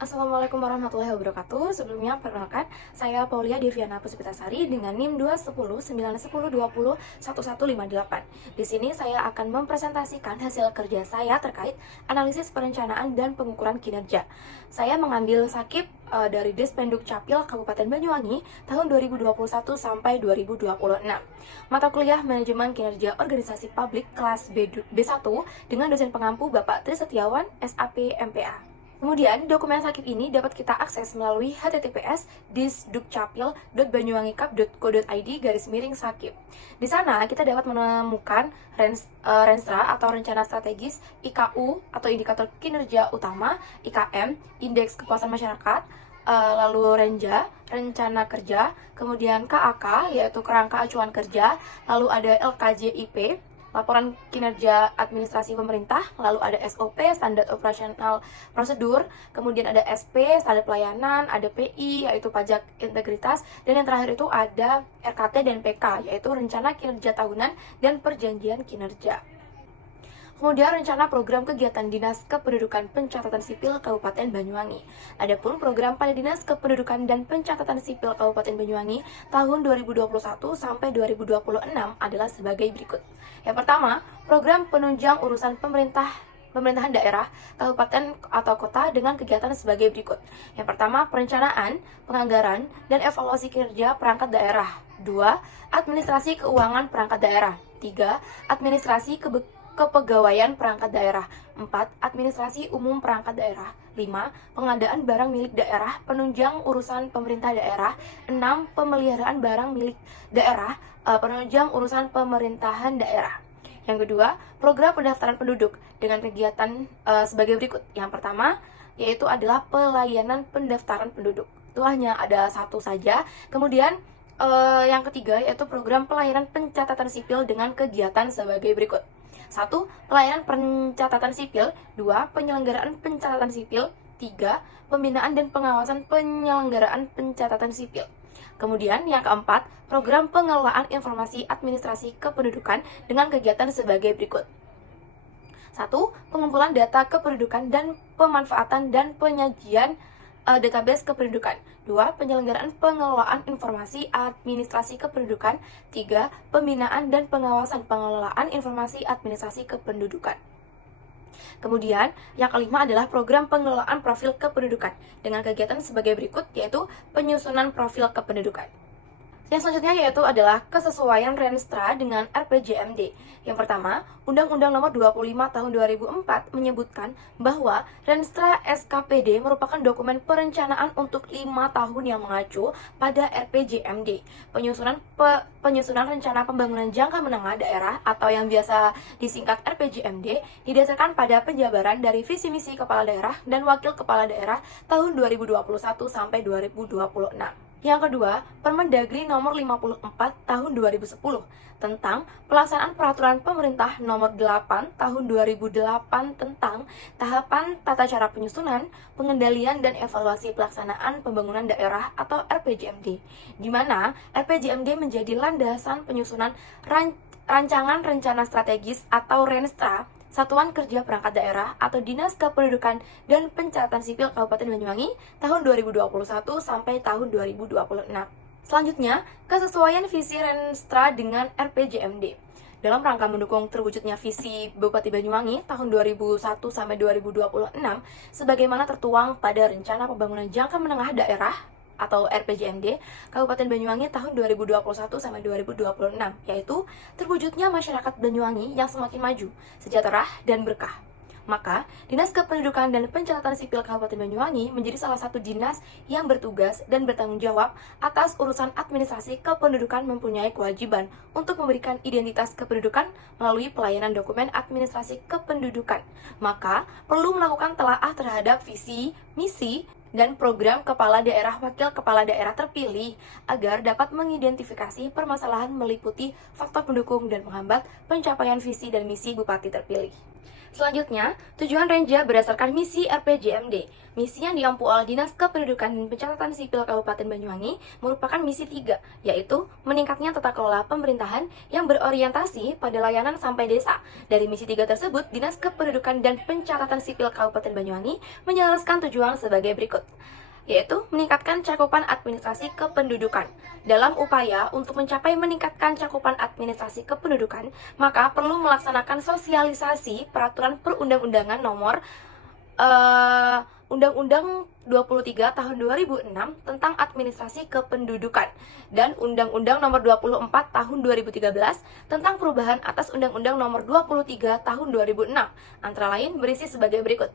Assalamualaikum warahmatullahi wabarakatuh. Sebelumnya, perkenalkan, saya Paulia Deviana Puspitasari dengan NIM 21091011158. Di sini saya akan mempresentasikan hasil kerja saya terkait analisis perencanaan dan pengukuran kinerja. Saya mengambil sakip dari Dispenduk Capil Kabupaten Banyuwangi tahun 2021 sampai 2026. Mata kuliah Manajemen Kinerja Organisasi Publik kelas B1 dengan dosen pengampu Bapak Tri Setiawan, SAP MPA. Kemudian, dokumen sakit ini dapat kita akses melalui https://disdukcapil.banyuwangikap.co.id/sakip. Di sana, kita dapat menemukan Renstra atau Rencana Strategis, IKU atau Indikator Kinerja Utama, IKM, Indeks Kepuasan Masyarakat, lalu Renja, Rencana Kerja, kemudian KAK, yaitu Kerangka Acuan Kerja, lalu ada LKJIP, Laporan Kinerja Administrasi Pemerintah, lalu ada SOP, Standar Operasional Prosedur, kemudian ada SP, Standar Pelayanan, ada PI, yaitu Pajak Integritas, dan yang terakhir itu ada RKT dan PK, yaitu Rencana Kinerja Tahunan dan Perjanjian Kinerja. Kemudian rencana program kegiatan Dinas Kependudukan Pencatatan Sipil Kabupaten Banyuwangi. Adapun program pada Dinas Kependudukan dan Pencatatan Sipil Kabupaten Banyuwangi tahun 2021 sampai 2026 adalah sebagai berikut. Yang pertama, program penunjang urusan pemerintahan daerah, kabupaten atau kota dengan kegiatan sebagai berikut. Yang pertama, perencanaan, penganggaran, dan evaluasi kinerja perangkat daerah. 2. Administrasi keuangan perangkat daerah. 3. Administrasi kepegawaian perangkat daerah. 4. Administrasi umum perangkat daerah. 5. Pengadaan barang milik daerah, penunjang urusan pemerintah daerah. 6. Pemeliharaan barang milik daerah, penunjang urusan pemerintahan daerah. Yang kedua, program pendaftaran penduduk dengan kegiatan sebagai berikut. Yang pertama, yaitu adalah pelayanan pendaftaran penduduk. Itu hanya ada satu saja. Kemudian, yang ketiga, yaitu program pelayanan pencatatan sipil dengan kegiatan sebagai berikut. 1. Pelayanan pencatatan sipil. 2. Penyelenggaraan pencatatan sipil. 3. Pembinaan dan pengawasan penyelenggaraan pencatatan sipil. Kemudian yang keempat, program pengelolaan informasi administrasi kependudukan dengan kegiatan sebagai berikut. 1. Pengumpulan data kependudukan dan pemanfaatan dan penyajian database kependudukan. 2. Penyelenggaraan pengelolaan informasi administrasi kependudukan. 3. Pembinaan dan pengawasan pengelolaan informasi administrasi kependudukan. Kemudian, yang kelima adalah program pengelolaan profil kependudukan dengan kegiatan sebagai berikut, yaitu penyusunan profil kependudukan. Yang selanjutnya yaitu adalah kesesuaian Renstra dengan RPJMD. Yang pertama, Undang-Undang Nomor 25 Tahun 2004 menyebutkan bahwa Renstra SKPD merupakan dokumen perencanaan untuk 5 tahun yang mengacu pada RPJMD. Penyusunan rencana pembangunan jangka menengah daerah atau yang biasa disingkat RPJMD didasarkan pada penjabaran dari visi misi kepala daerah dan wakil kepala daerah tahun 2021 sampai 2026. Yang kedua, Permendagri Nomor 54 Tahun 2010 tentang pelaksanaan peraturan pemerintah Nomor 8 Tahun 2008 tentang tahapan tata cara penyusunan, pengendalian dan evaluasi pelaksanaan pembangunan daerah atau RPJMD, di mana RPJMD menjadi landasan penyusunan rancangan rencana strategis atau Renstra Satuan Kerja Perangkat Daerah atau Dinas Kependudukan dan Pencatatan Sipil Kabupaten Banyuwangi tahun 2021 sampai tahun 2026. Selanjutnya, kesesuaian visi Renstra dengan RPJMD. Dalam rangka mendukung terwujudnya visi Bupati Banyuwangi tahun 2001 sampai 2026 sebagaimana tertuang pada Rencana Pembangunan Jangka Menengah Daerah atau RPJMD Kabupaten Banyuwangi tahun 2021 sampai 2026, yaitu terwujudnya masyarakat Banyuwangi yang semakin maju, sejahtera dan berkah. Maka, Dinas Kependudukan dan Pencatatan Sipil Kabupaten Banyuwangi menjadi salah satu dinas yang bertugas dan bertanggung jawab atas urusan administrasi kependudukan, mempunyai kewajiban untuk memberikan identitas kependudukan melalui pelayanan dokumen administrasi kependudukan. Maka, perlu melakukan telaah terhadap visi, misi, dan program kepala daerah wakil kepala daerah terpilih agar dapat mengidentifikasi permasalahan meliputi faktor pendukung dan menghambat pencapaian visi dan misi bupati terpilih. Selanjutnya, tujuan Renja berdasarkan misi RPJMD. Misi yang diampu oleh Dinas Kependudukan dan Pencatatan Sipil Kabupaten Banyuwangi merupakan misi 3, yaitu meningkatnya tata kelola pemerintahan yang berorientasi pada layanan sampai desa. Dari misi 3 tersebut, Dinas Kependudukan dan Pencatatan Sipil Kabupaten Banyuwangi menyelaraskan tujuan sebagai berikut, yaitu meningkatkan cakupan administrasi kependudukan. Dalam upaya untuk mencapai meningkatkan cakupan administrasi kependudukan, maka perlu melaksanakan sosialisasi peraturan perundang-undangan nomor Undang-Undang 23 tahun 2006 tentang administrasi kependudukan dan Undang-Undang nomor 24 tahun 2013 tentang perubahan atas Undang-Undang nomor 23 tahun 2006, antara lain berisi sebagai berikut: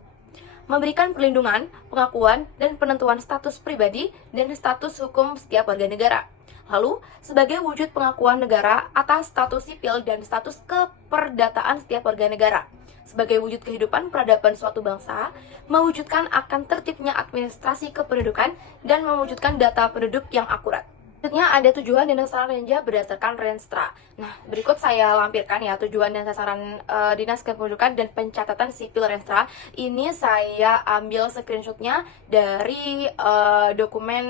memberikan perlindungan, pengakuan, dan penentuan status pribadi dan status hukum setiap warga negara. Lalu, sebagai wujud pengakuan negara atas status sipil dan status keperdataan setiap warga negara. Sebagai wujud kehidupan peradaban suatu bangsa, mewujudkan akan tertibnya administrasi kependudukan dan mewujudkan data penduduk yang akurat. Selanjutnya ada tujuan dan sasaran Renja berdasarkan Renstra. Nah, berikut saya lampirkan ya tujuan dan sasaran Dinas Kependudukan dan Pencatatan Sipil Renstra. Ini saya ambil screenshotnya dari dokumen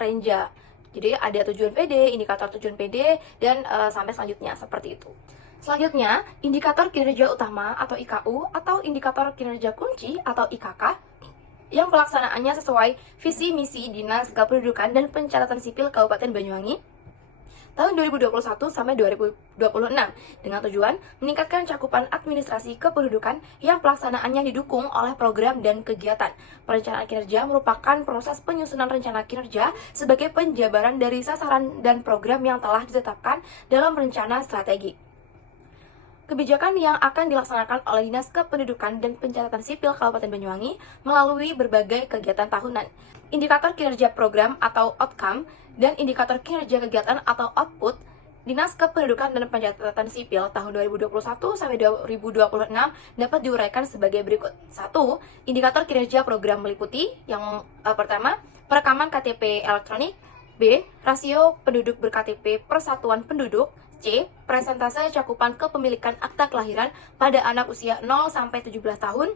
Renja. Jadi ada tujuan PD, indikator tujuan PD, dan sampai selanjutnya seperti itu. Selanjutnya, indikator kinerja utama atau IKU atau indikator kinerja kunci atau IKK yang pelaksanaannya sesuai visi misi Dinas Kependudukan dan Pencatatan Sipil Kabupaten Banyuwangi tahun 2021 sampai 2026 dengan tujuan meningkatkan cakupan administrasi kependudukan yang pelaksanaannya didukung oleh program dan kegiatan. Perencanaan kinerja merupakan proses penyusunan rencana kinerja sebagai penjabaran dari sasaran dan program yang telah ditetapkan dalam rencana strategi. Kebijakan yang akan dilaksanakan oleh Dinas Kependudukan dan Pencatatan Sipil Kabupaten Banyuwangi melalui berbagai kegiatan tahunan. Indikator kinerja program atau outcome dan indikator kinerja kegiatan atau output Dinas Kependudukan dan Pencatatan Sipil tahun 2021 sampai 2026 dapat diuraikan sebagai berikut. 1. Indikator kinerja program meliputi yang pertama, perekaman KTP elektronik. B. Rasio penduduk ber-KTP per satuan penduduk. C. Persentase cakupan kepemilikan akta kelahiran pada anak usia 0 sampai 17 tahun.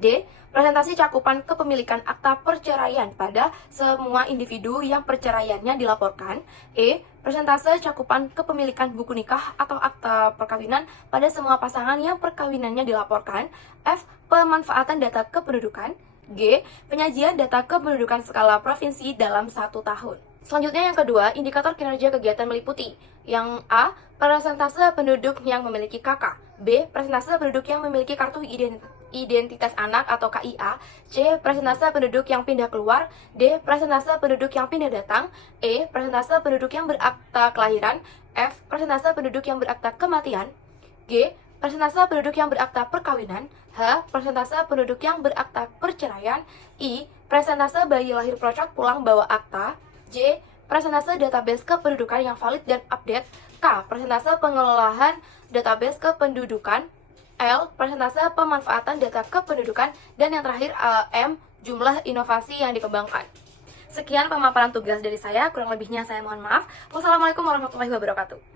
D. Presentasi cakupan kepemilikan akta perceraian pada semua individu yang perceraiannya dilaporkan. E. Persentase cakupan kepemilikan buku nikah atau akta perkawinan pada semua pasangan yang perkawinannya dilaporkan. F. Pemanfaatan data kependudukan. G. Penyajian data kependudukan skala provinsi dalam 1 tahun. Selanjutnya yang kedua, indikator kinerja kegiatan meliputi yang A. Persentase penduduk yang memiliki KK. B. Persentase penduduk yang memiliki kartu identitas anak atau KIA. C. Persentase penduduk yang pindah keluar. D. Persentase penduduk yang pindah datang. E. Persentase penduduk yang berakta kelahiran. F. Persentase penduduk yang berakta kematian. G. Persentase penduduk yang berakta perkawinan. H. Persentase penduduk yang berakta perceraian. I. Persentase bayi lahir procot pulang bawa akta. J. Persentase database kependudukan yang valid dan update. K. Persentase pengelolaan database kependudukan. L. Persentase pemanfaatan data kependudukan. Dan yang terakhir M. Jumlah inovasi yang dikembangkan. Sekian pemaparan tugas dari saya, kurang lebihnya saya mohon maaf. Wassalamualaikum warahmatullahi wabarakatuh.